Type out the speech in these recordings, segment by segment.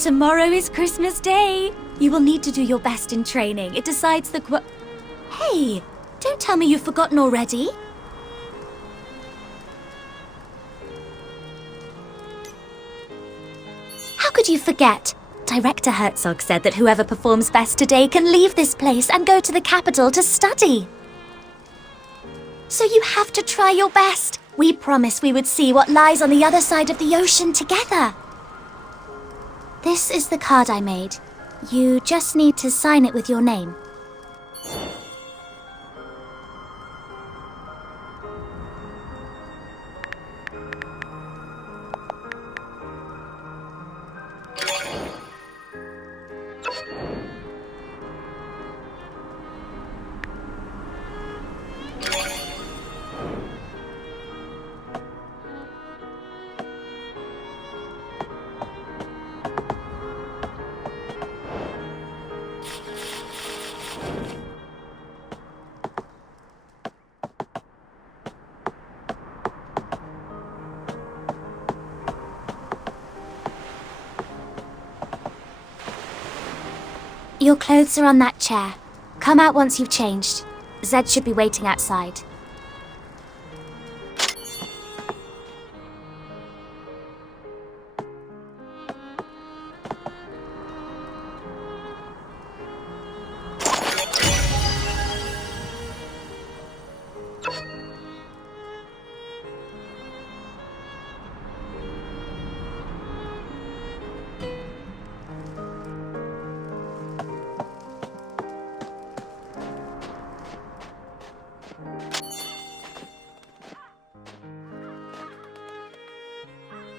Tomorrow is Christmas Day. You will need to do your best in training. It decides the Hey, don't tell me you've forgotten already. How could you forget? Director Herzog said that whoever performs best today can leave this place and go to the capital to study. So you have to try your best. We promised we would see what lies on the other side of the ocean together. This is the card I made. You just need to sign it with your name. Your clothes are on that chair. Come out once you've changed. Zed should be waiting outside.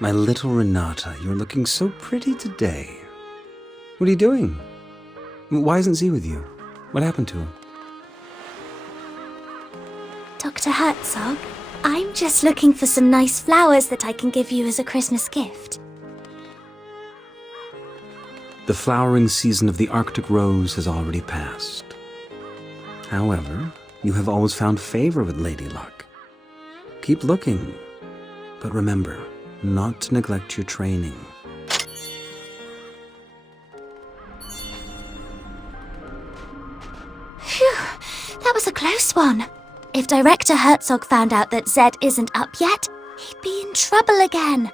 My little Renata, you're looking so pretty today. What are you doing? Why isn't Z with you? What happened to him? Dr. Herzog, I'm just looking for some nice flowers that I can give you as a Christmas gift. The flowering season of the Arctic rose has already passed. However, you have always found favor with Lady Luck. Keep looking, but remember, not to neglect your training. Phew, that was a close one. If Director Herzog found out that Zed isn't up yet, he'd be in trouble again.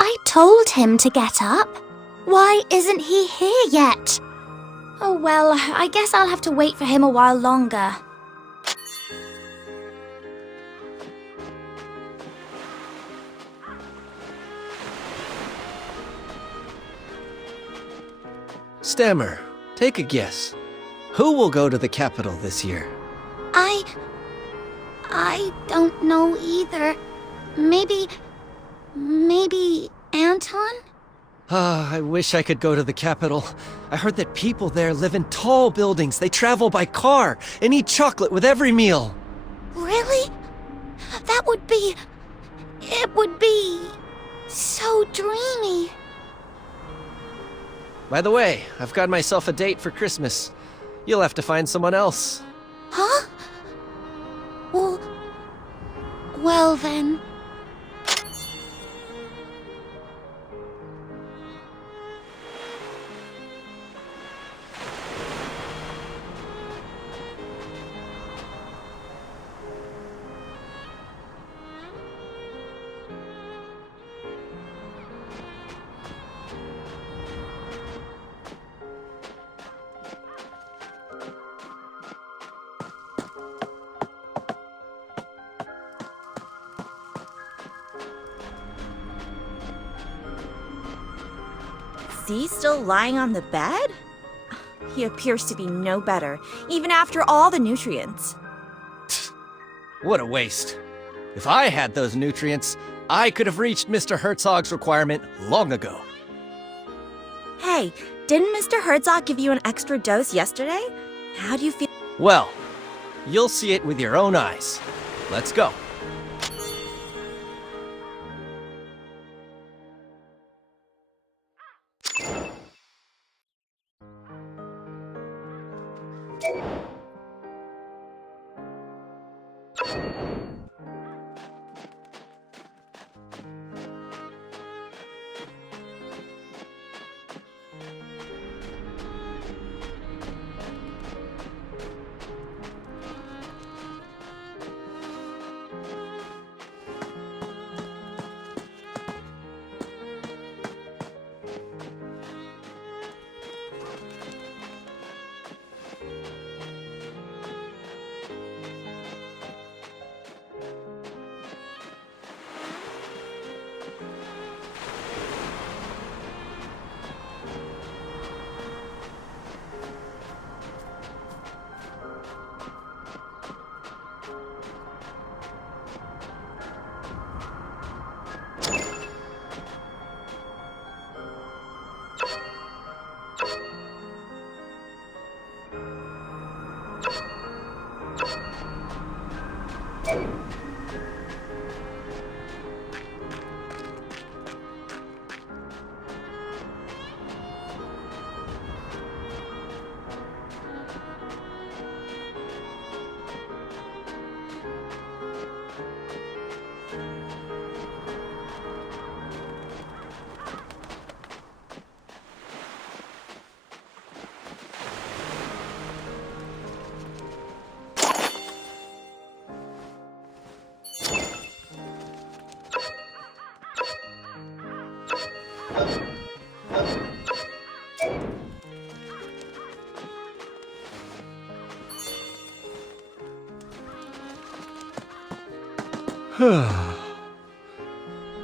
I told him to get up. Why isn't he here yet? Oh well, I guess I'll have to wait for him a while longer. Stammer, take a guess. Who will go to the capital this year? I don't know either. Maybe Anton? Ah, I wish I could go to the capital. I heard that people there live in tall buildings. They travel by car and eat chocolate with every meal. Really? It would be so dreamy. By the way, I've got myself a date for Christmas. You'll have to find someone else. Huh? Well then. Is he still lying on the bed? He appears to be no better, even after all the nutrients. What a waste. If I had those nutrients, I could have reached Mr. Herzog's requirement long ago. Hey, didn't Mr. Herzog give you an extra dose yesterday? How do you feel? Well, you'll see it with your own eyes. Let's go.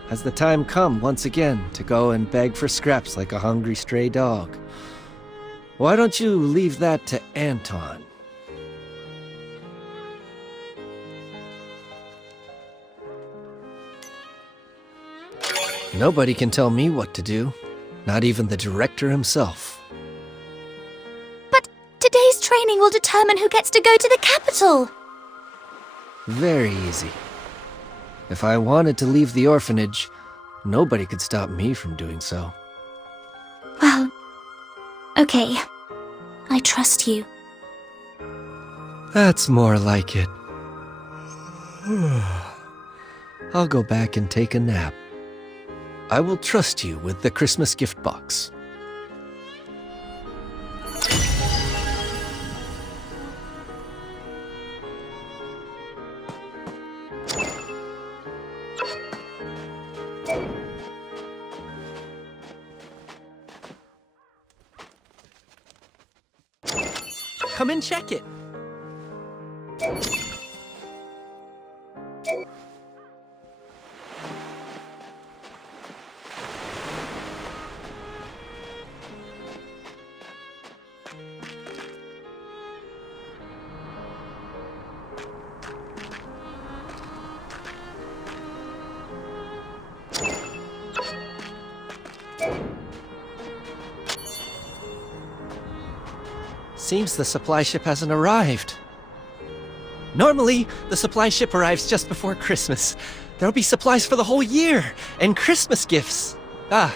Has the time come once again to go and beg for scraps like a hungry stray dog? Why don't you leave that to Anton? Nobody can tell me what to do, not even the director himself. But today's training will determine who gets to go to the capital. Very easy. If I wanted to leave the orphanage, nobody could stop me from doing so. Well, okay. I trust you. That's more like it. I'll go back and take a nap. I will trust you with the Christmas gift box. Come and check it. Seems the supply ship hasn't arrived. Normally, the supply ship arrives just before Christmas. There'll be supplies for the whole year, and Christmas gifts. Ah,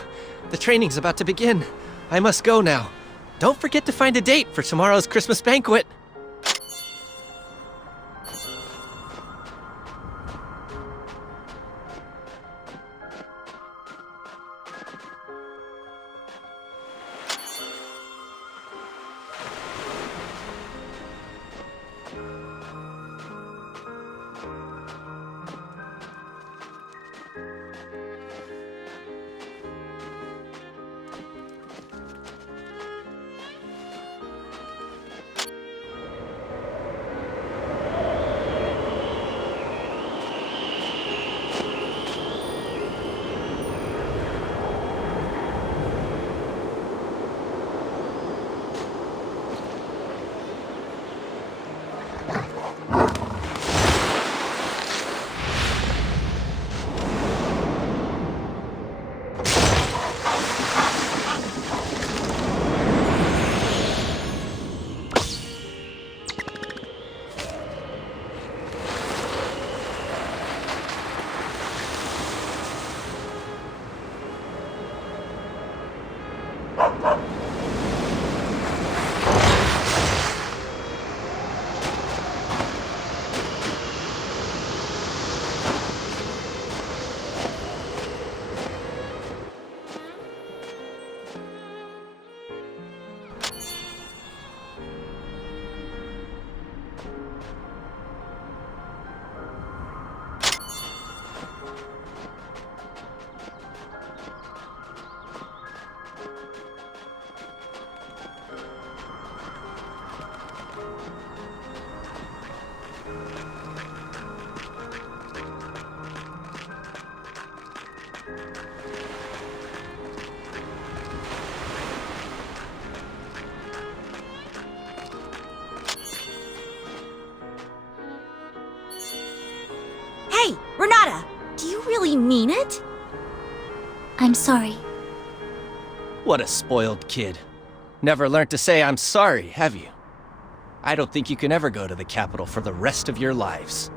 the training's about to begin. I must go now. Don't forget to find a date for tomorrow's Christmas banquet. Hey, Renata! Do you really mean it? I'm sorry. What a spoiled kid. Never learned to say I'm sorry, have you? I don't think you can ever go to the capital for the rest of your lives.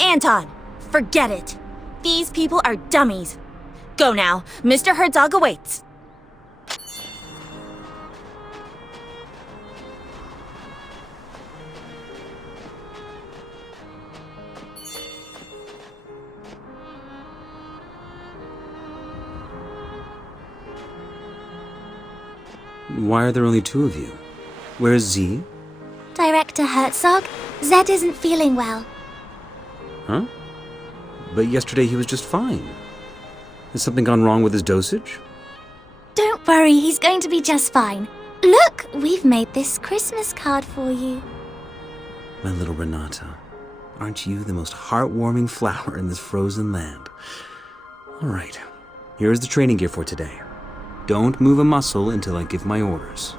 Anton, forget it. These people are dummies. Go now. Mr. Herzog awaits. Why are there only two of you? Where's Z? Director Herzog, Zed isn't feeling well. Huh? But yesterday he was just fine. Has something gone wrong with his dosage? Don't worry, he's going to be just fine. Look, we've made this Christmas card for you. My little Renata, aren't you the most heartwarming flower in this frozen land? All right, here's the training gear for today. Don't move a muscle until I give my orders.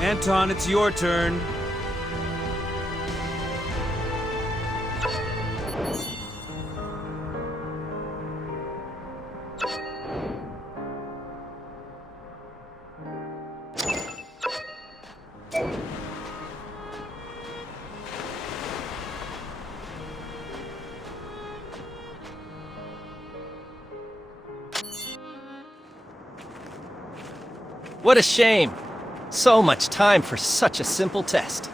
Anton, it's your turn. What a shame. So much time for such a simple test.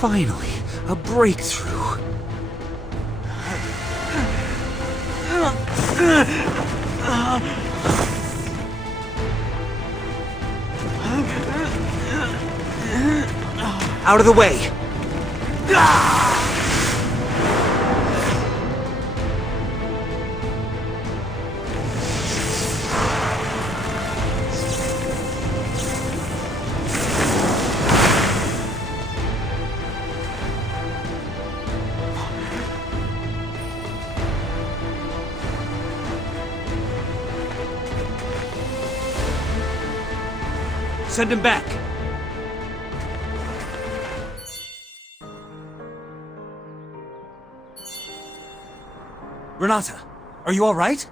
Finally, a breakthrough. Out of the way! Send him back. Renata, are you all right?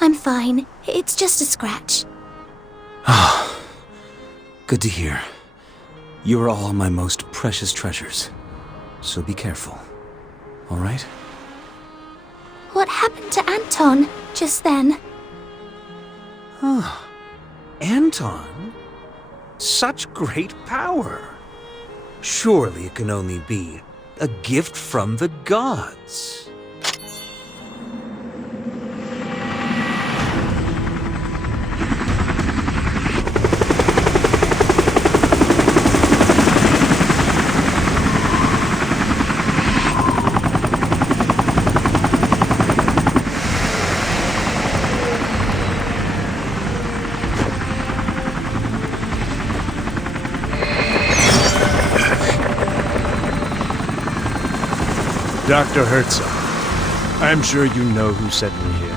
I'm fine. It's just a scratch. Good to hear. You are all my most precious treasures. So be careful. All right? What happened to Anton just then? Anton? Such great power. Surely it can only be a gift from the gods. Dr. Herzog, I'm sure you know who sent me here.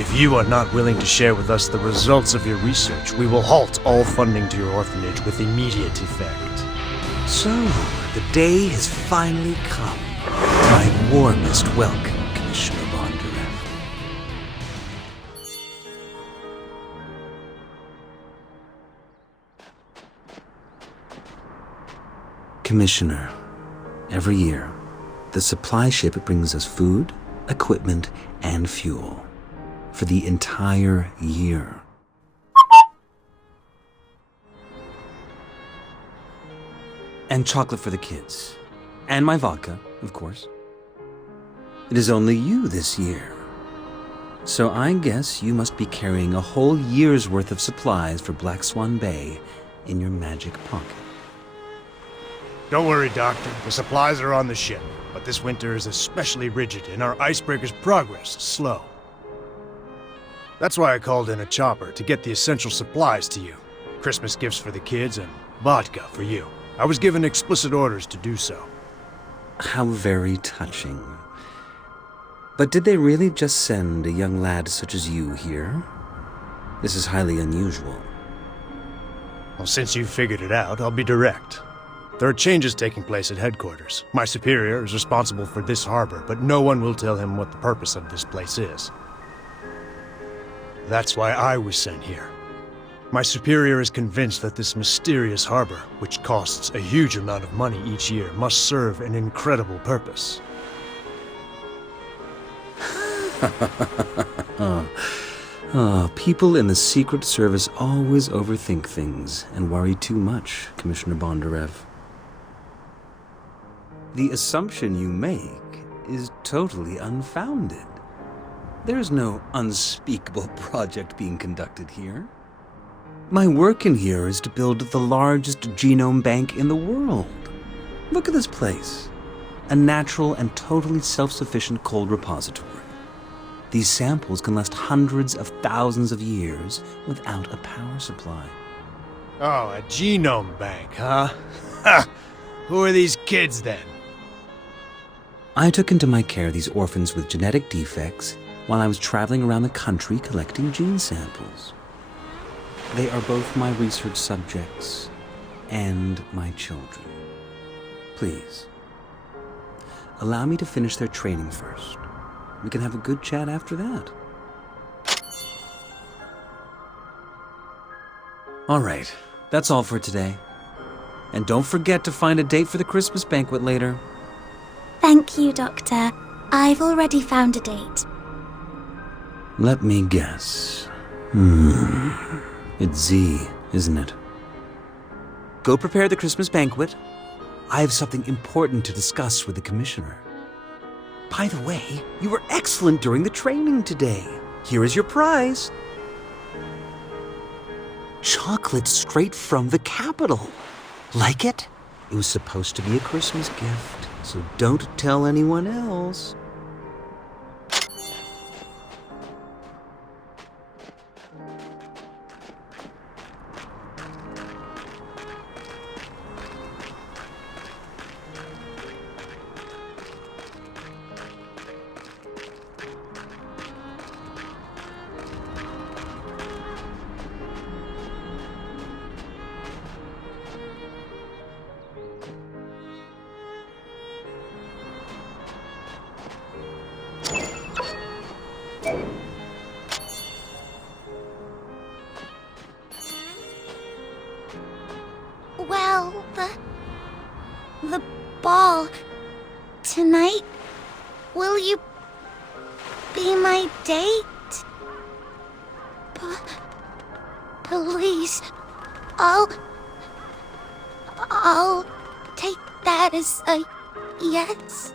If you are not willing to share with us the results of your research, we will halt all funding to your orphanage with immediate effect. So, the day has finally come. My warmest welcome, Commissioner Bondarev. Commissioner, every year, the supply ship brings us food, equipment, and fuel for the entire year. And chocolate for the kids. And my vodka, of course. It is only you this year. So I guess you must be carrying a whole year's worth of supplies for Black Swan Bay in your magic pocket. Don't worry, Doctor. The supplies are on the ship, but this winter is especially rigid and our icebreaker's progress is slow. That's why I called in a chopper to get the essential supplies to you. Christmas gifts for the kids and vodka for you. I was given explicit orders to do so. How very touching. But did they really just send a young lad such as you here? This is highly unusual. Well, since you figured it out, I'll be direct. There are changes taking place at headquarters. My superior is responsible for this harbor, but no one will tell him what the purpose of this place is. That's why I was sent here. My superior is convinced that this mysterious harbor, which costs a huge amount of money each year, must serve an incredible purpose. People in the Secret Service always overthink things and worry too much, Commissioner Bondarev. The assumption you make is totally unfounded. There's no unspeakable project being conducted here. My work in here is to build the largest genome bank in the world. Look at this place. A natural and totally self-sufficient cold repository. These samples can last hundreds of thousands of years without a power supply. Oh, a genome bank, huh? Ha! Who are these kids then? I took into my care these orphans with genetic defects while I was traveling around the country collecting gene samples. They are both my research subjects and my children. Please, allow me to finish their training first. We can have a good chat after that. All right, that's all for today. And don't forget to find a date for the Christmas banquet later. Thank you, Doctor. I've already found a date. Let me guess. It's Z, isn't it? Go prepare the Christmas banquet. I have something important to discuss with the Commissioner. By the way, you were excellent during the training today. Here is your prize. Chocolate straight from the capital. Like it? It was supposed to be a Christmas gift, so don't tell anyone else. Well, the ball tonight. Will you be my date? Please, I'll take that as a yes.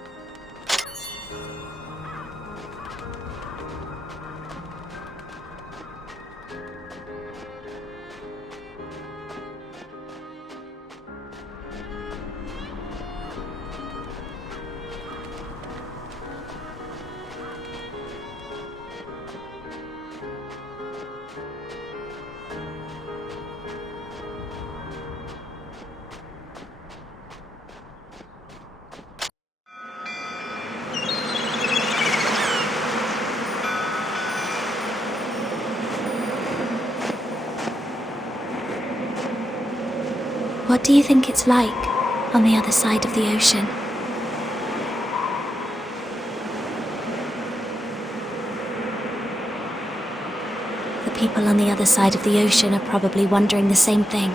What do you think it's like? on the other side of the ocean. The people on the other side of the ocean are probably wondering the same thing.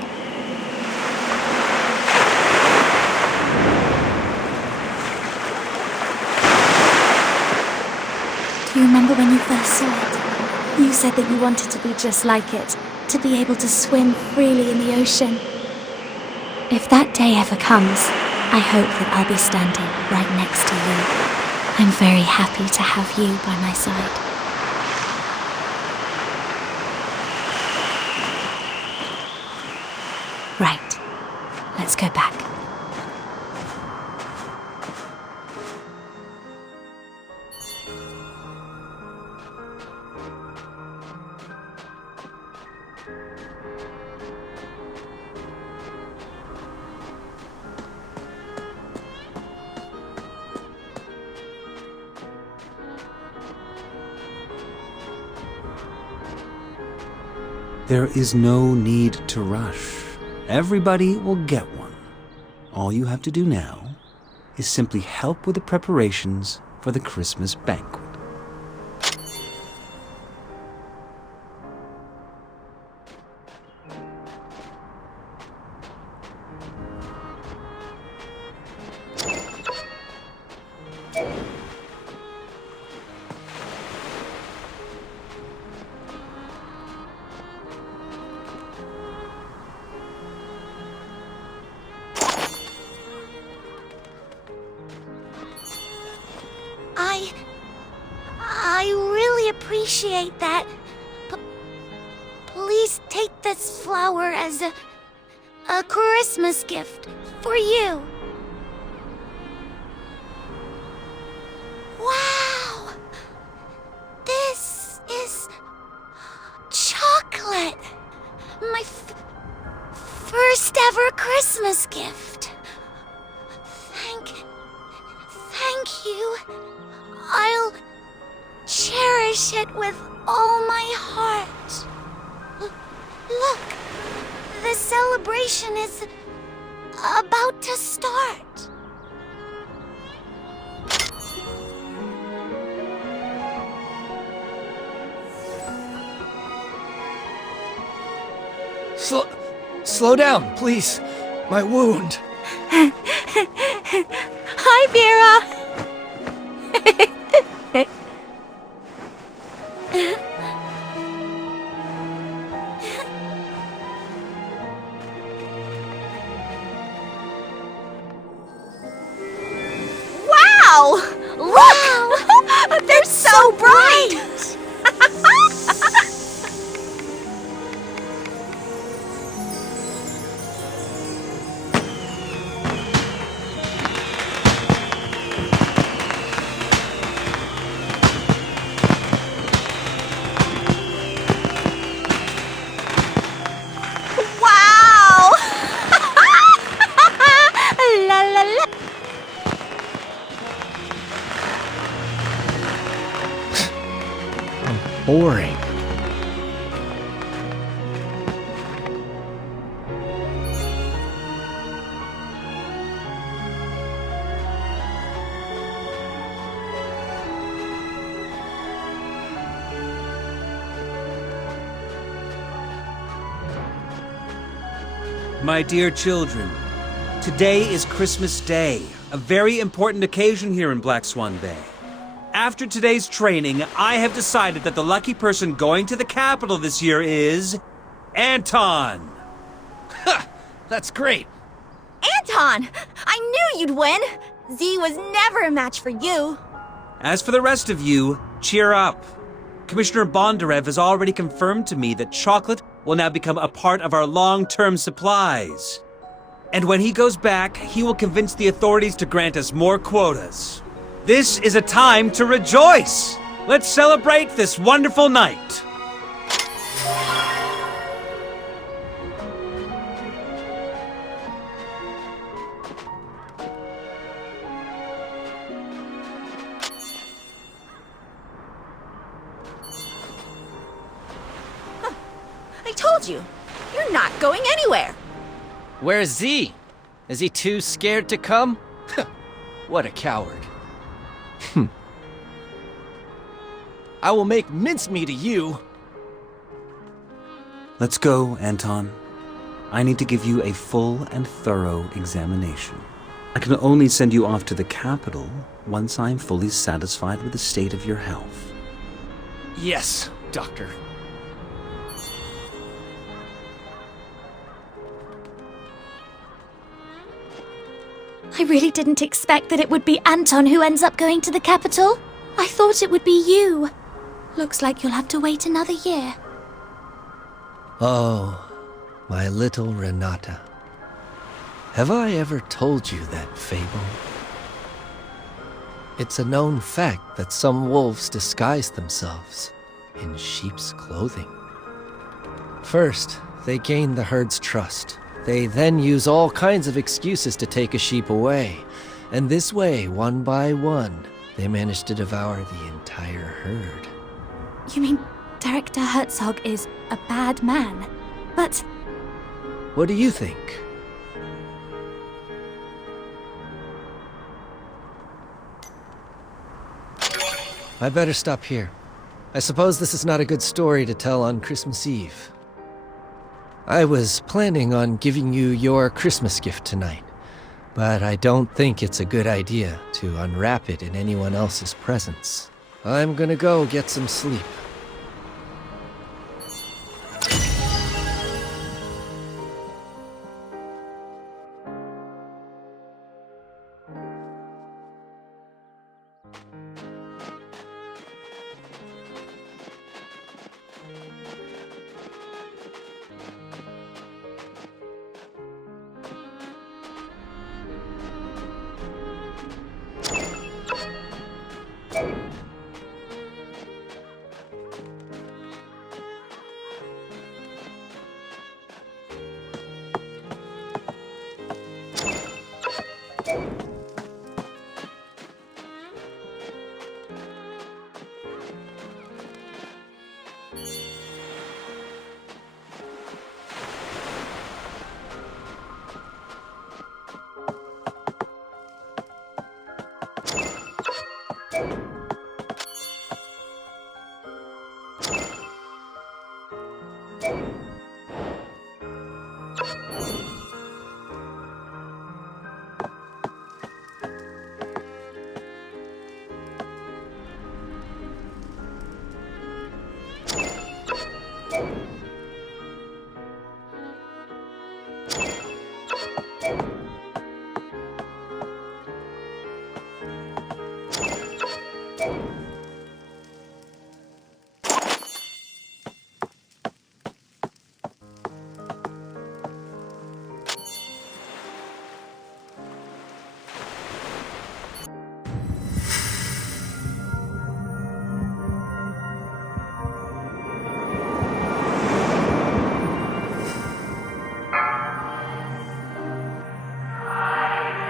Do you remember when you first saw it? You said that you wanted to be just like it, to be able to swim freely in the ocean. If that day ever comes, I hope that I'll be standing right next to you. I'm very happy to have you by my side. Right. Let's go back. There is no need to rush. Everybody will get one. All you have to do now is simply help with the preparations for the Christmas banquet. I really appreciate that. Please take this flower as a Christmas gift for you. Wow! This is chocolate. My first ever Christmas gift. Thank you. I'll cherish it with all my heart. Look, the celebration is about to start. Slow down, please. My wound. Hi, Vera. Wow! Look! They're so bright! Wow! La la la. Boring. My dear children, today is Christmas Day, a very important occasion here in Black Swan Bay. After today's training, I have decided that the lucky person going to the capital this year is Anton. Ha! That's great. Anton! I knew you'd win! Z was never a match for you. As for the rest of you, cheer up. Commissioner Bondarev has already confirmed to me that chocolate will now become a part of our long-term supplies. And when he goes back, he will convince the authorities to grant us more quotas. This is a time to rejoice! Let's celebrate this wonderful night! I told you, you're not going anywhere. Where's Z? Is he too scared to come? What a coward. I will make mincemeat of you. Let's go, Anton. I need to give you a full and thorough examination. I can only send you off to the capital once I'm fully satisfied with the state of your health. Yes, Doctor. I really didn't expect that it would be Anton who ends up going to the capital. I thought it would be you. Looks like you'll have to wait another year. Oh, my little Renata. Have I ever told you that fable? It's a known fact that some wolves disguise themselves in sheep's clothing. First, they gain the herd's trust. They then use all kinds of excuses to take a sheep away. And this way, one by one, they manage to devour the entire herd. You mean Director Herzog is a bad man? But What do you think? I better stop here. I suppose this is not a good story to tell on Christmas Eve. I was planning on giving you your Christmas gift tonight, but I don't think it's a good idea to unwrap it in anyone else's presence. I'm gonna go get some sleep.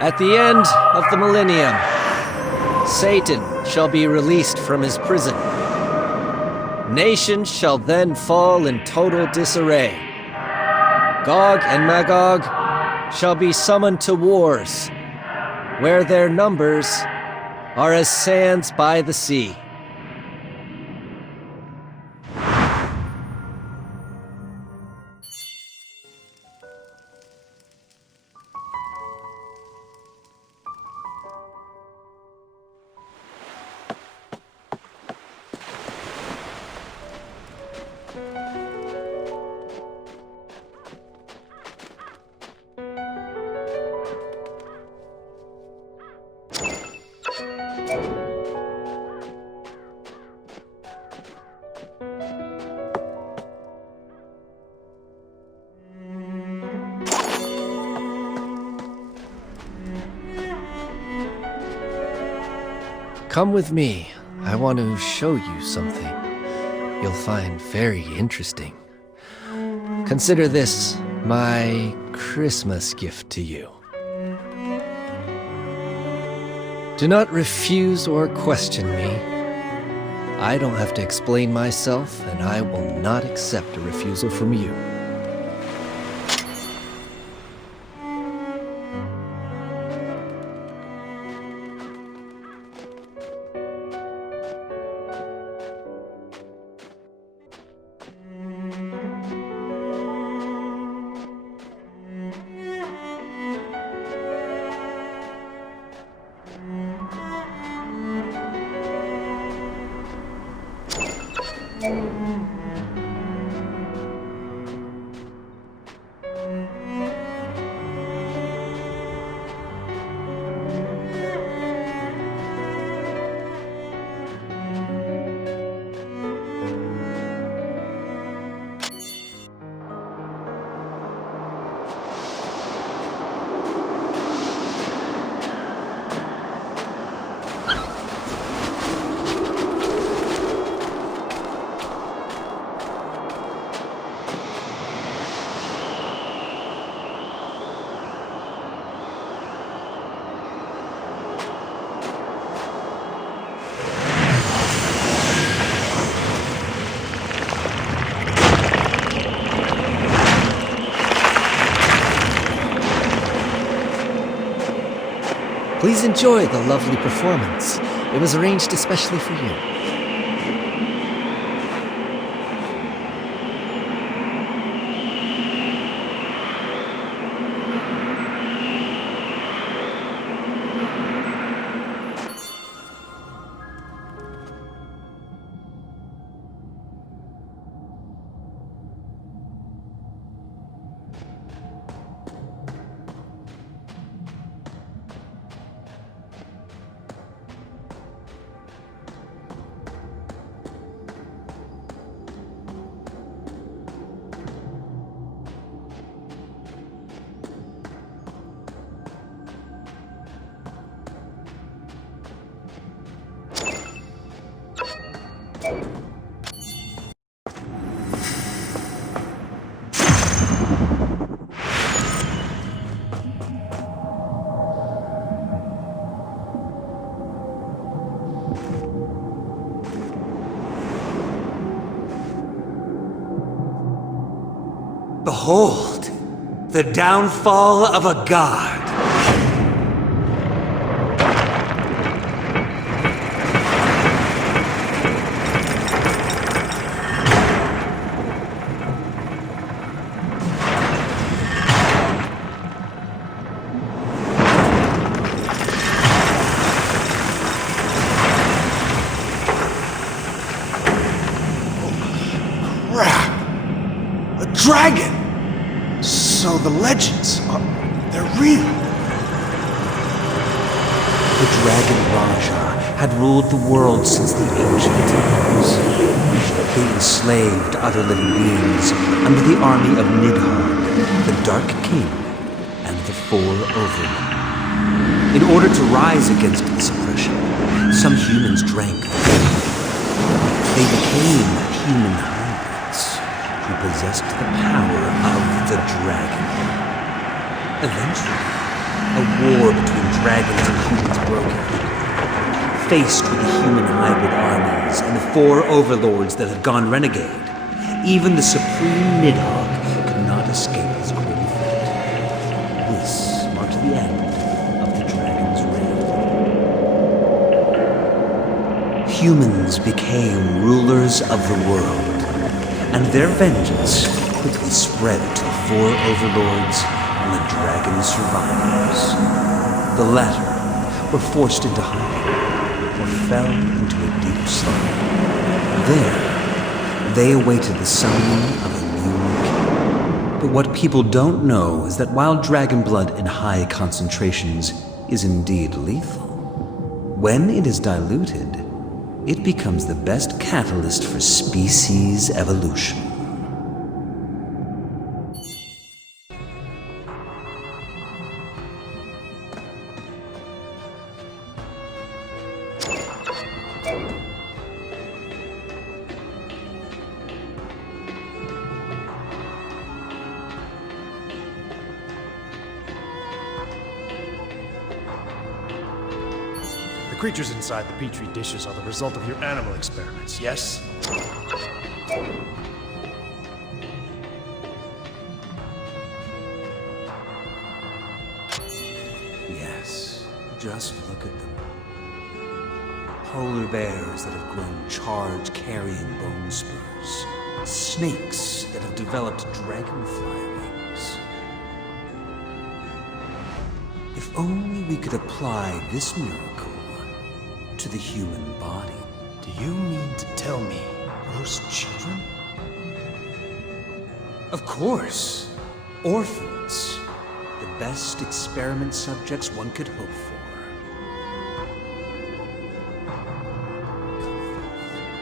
At the end of the millennium, Satan shall be released from his prison. Nations shall then fall in total disarray. Gog and Magog shall be summoned to wars, where their numbers are as sands by the sea. Come with me. I want to show you something you'll find very interesting. Consider this my Christmas gift to you. Do not refuse or question me. I don't have to explain myself, and I will not accept a refusal from you. Please enjoy the lovely performance. It was arranged especially for you. Behold, the downfall of a god. Crap! A dragon! So the legends are... they're real. The Dragon Raja had ruled the world since the ancient times. They enslaved other living beings under the army of Nidhogg, the Dark King, and the Four Overmen. In order to rise against this oppression, some humans drank the blood. They became human hybrids who possessed the power of the dragon. Eventually, a war between dragons and humans broke out. Faced with the human hybrid armies and the four overlords that had gone renegade, even the supreme Nidhogg could not escape his grim fate. This marked the end of the dragon's reign. Humans became rulers of the world, and their vengeance quickly spread to the four overlords and the dragon's survivors. The latter were forced into hiding or fell into a deep slumber. There, they awaited the summoning of a new king. But what people don't know is that while dragon blood in high concentrations is indeed lethal, when it is diluted, it becomes the best catalyst for species evolution. The creatures inside the petri dishes are the result of your animal experiments, yes? Yes, just look at them. Polar bears that have grown charge-carrying bone spurs. Snakes that have developed dragonfly wings. If only we could apply this miracle to the human body. Do you mean to tell me gross children? Of course. Orphans. The best experiment subjects one could hope for. Come forth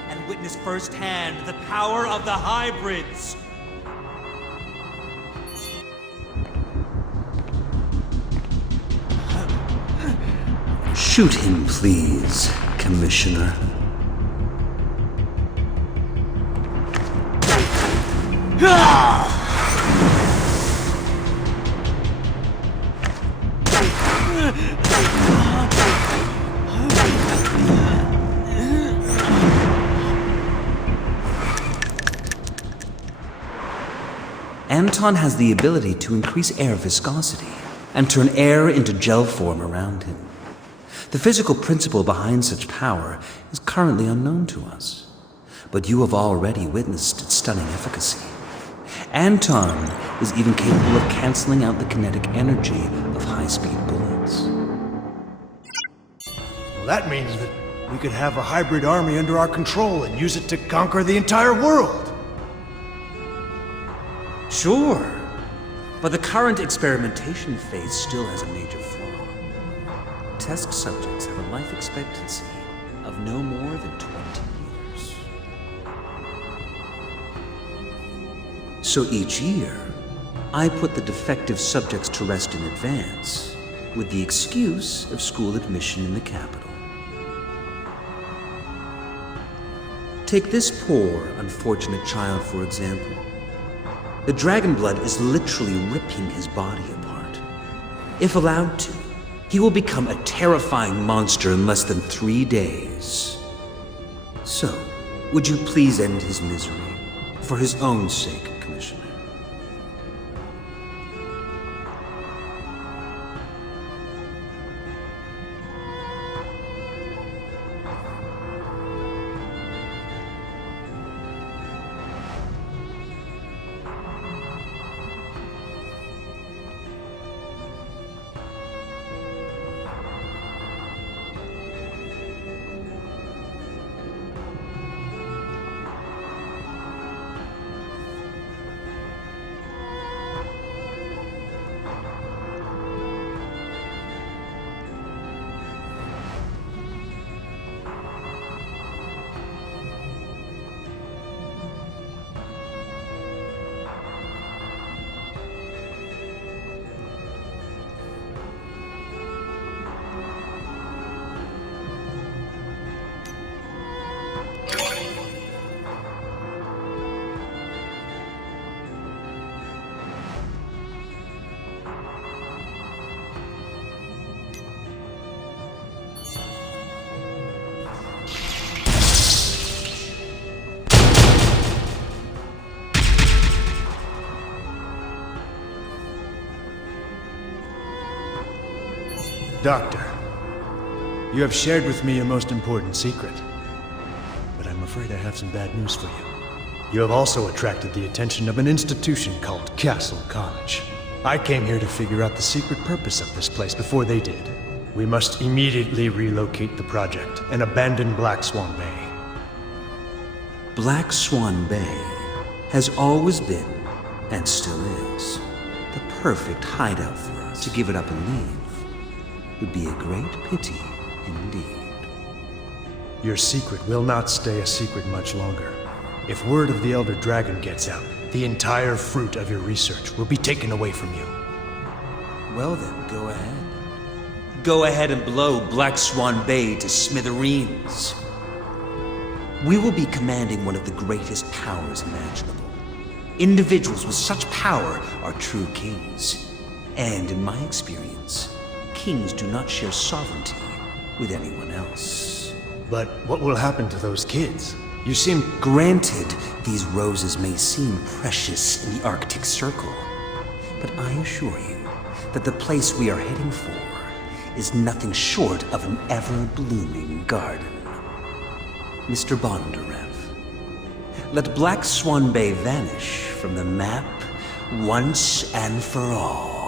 and witness firsthand the power of the hybrids. Shoot him, please, Commissioner. Anton has the ability to increase air viscosity and turn air into gel form around him. The physical principle behind such power is currently unknown to us, but you have already witnessed its stunning efficacy. Anton is even capable of canceling out the kinetic energy of high-speed bullets. Well, that means that we could have a hybrid army under our control and use it to conquer the entire world. Sure, but the current experimentation phase still has a major flaw. Test subjects have a life expectancy of no more than 20 years. So each year, I put the defective subjects to rest in advance, with the excuse of school admission in the capital. Take this poor, unfortunate child, for example. The dragon blood is literally ripping his body apart. If allowed to, he will become a terrifying monster in less than 3 days. So, would you please end his misery, for his own sake, Commissioner? Doctor, you have shared with me your most important secret. But I'm afraid I have some bad news for you. You have also attracted the attention of an institution called Castle College. I came here to figure out the secret purpose of this place before they did. We must immediately relocate the project and abandon Black Swan Bay. Black Swan Bay has always been, and still is, the perfect hideout for us. To give it up and leave would be a great pity indeed. Your secret will not stay a secret much longer. If word of the Elder Dragon gets out, the entire fruit of your research will be taken away from you. Well then, go ahead. Go ahead and blow Black Swan Bay to smithereens. We will be commanding one of the greatest powers imaginable. Individuals with such power are true kings. And in my experience, kings do not share sovereignty with anyone else. But what will happen to those kids? You seem... Granted, these roses may seem precious in the Arctic Circle, but I assure you that the place we are heading for is nothing short of an ever-blooming garden. Mr. Bondarev, let Black Swan Bay vanish from the map once and for all.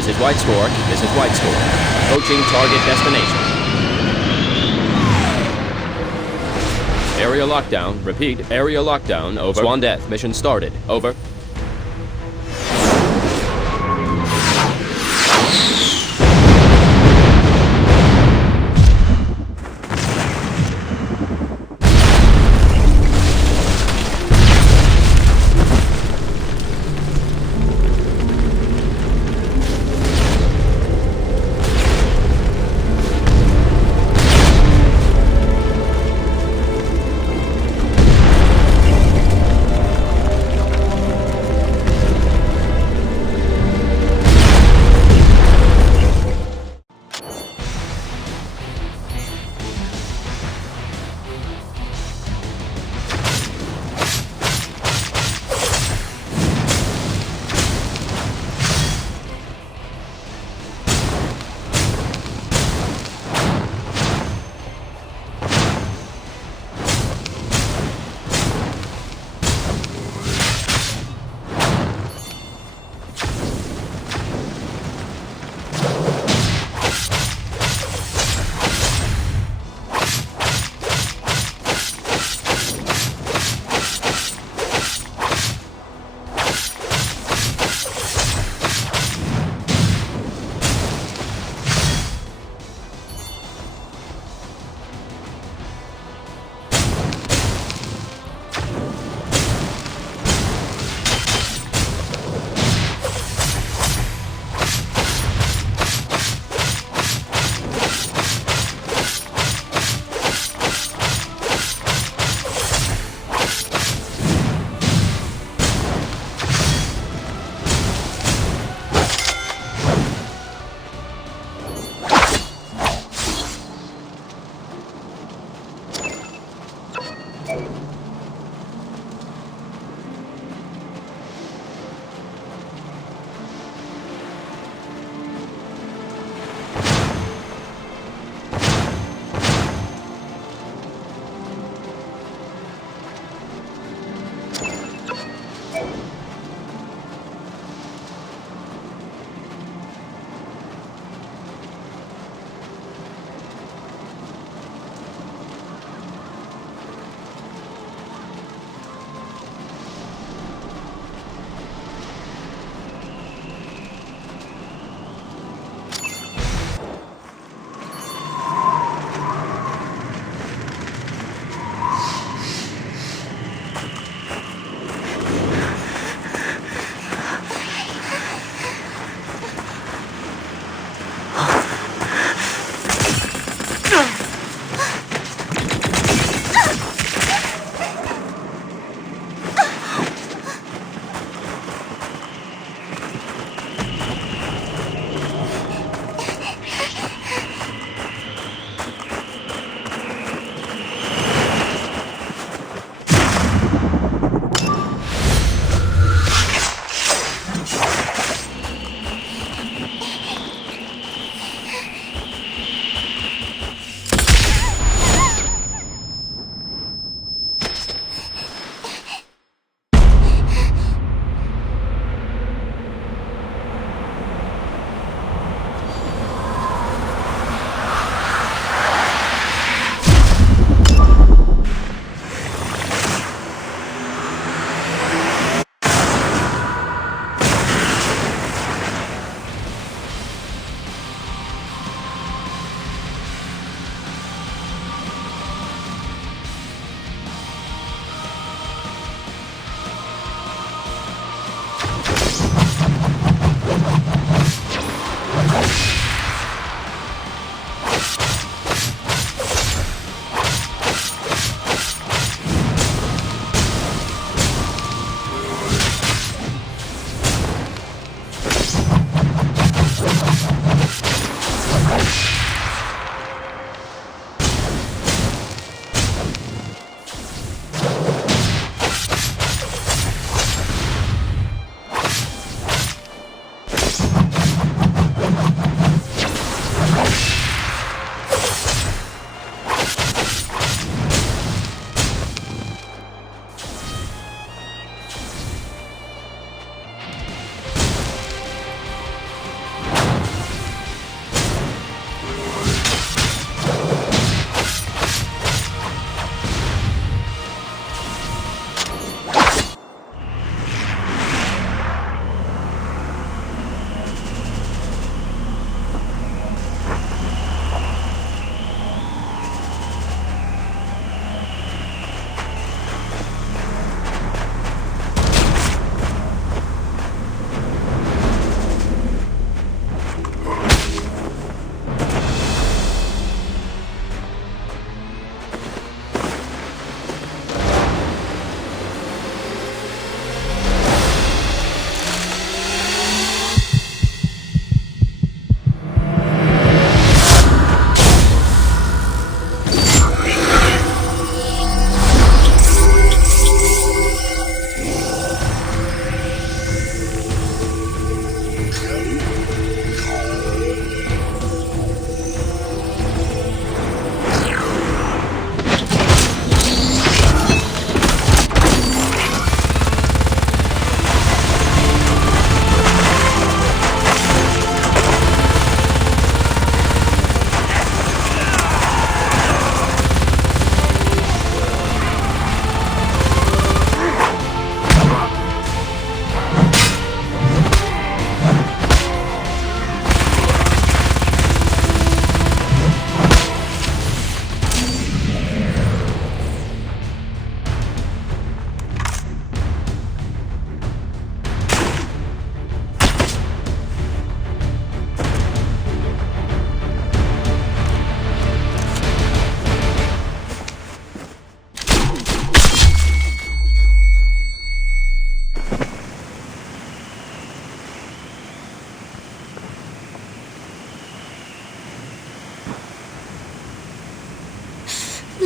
This is White Stork. This is White Stork. Approaching target destination. Area lockdown. Repeat, area lockdown. Over. Swan Death. Mission started. Over.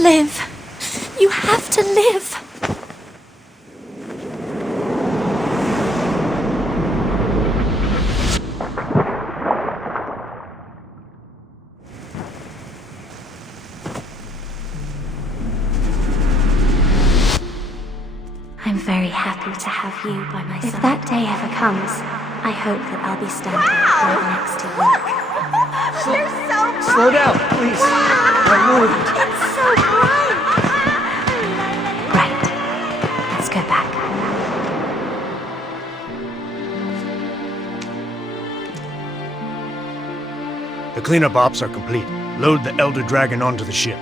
Live. You have to live. I'm very happy to have you by my side. If that day ever comes, I hope that I'll be standing right next to you. They're so bright! Slow down, please. My lord. It's so bright! Right. Let's go back. The cleanup ops are complete. Load the Elder Dragon onto the ship.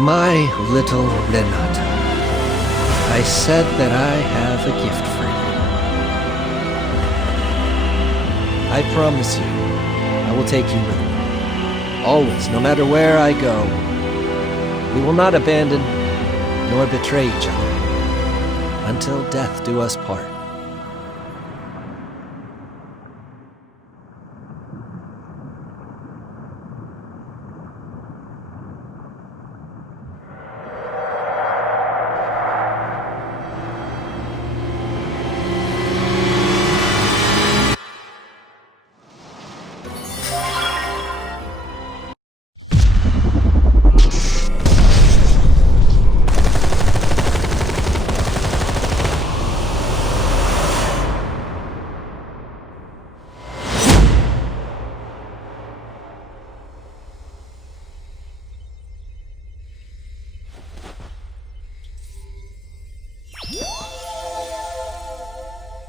My little Renata, I said that I have a gift for you. I promise you, I will take you with me. Always, no matter where I go. We will not abandon nor betray each other until death do us part.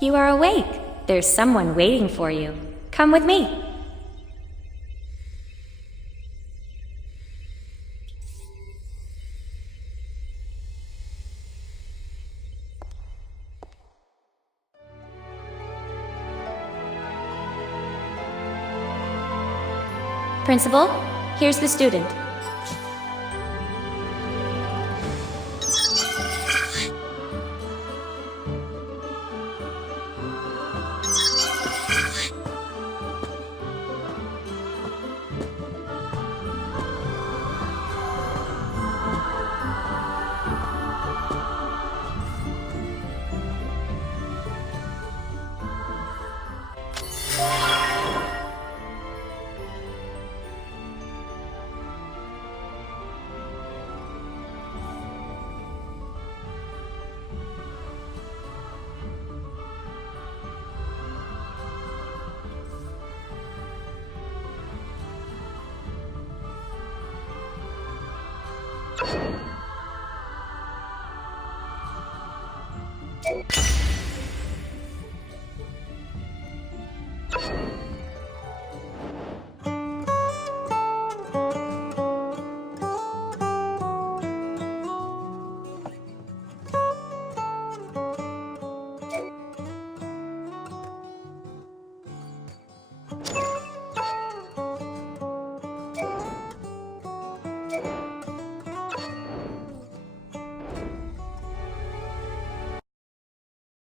You are awake. There's someone waiting for you. Come with me. Principal, here's the student.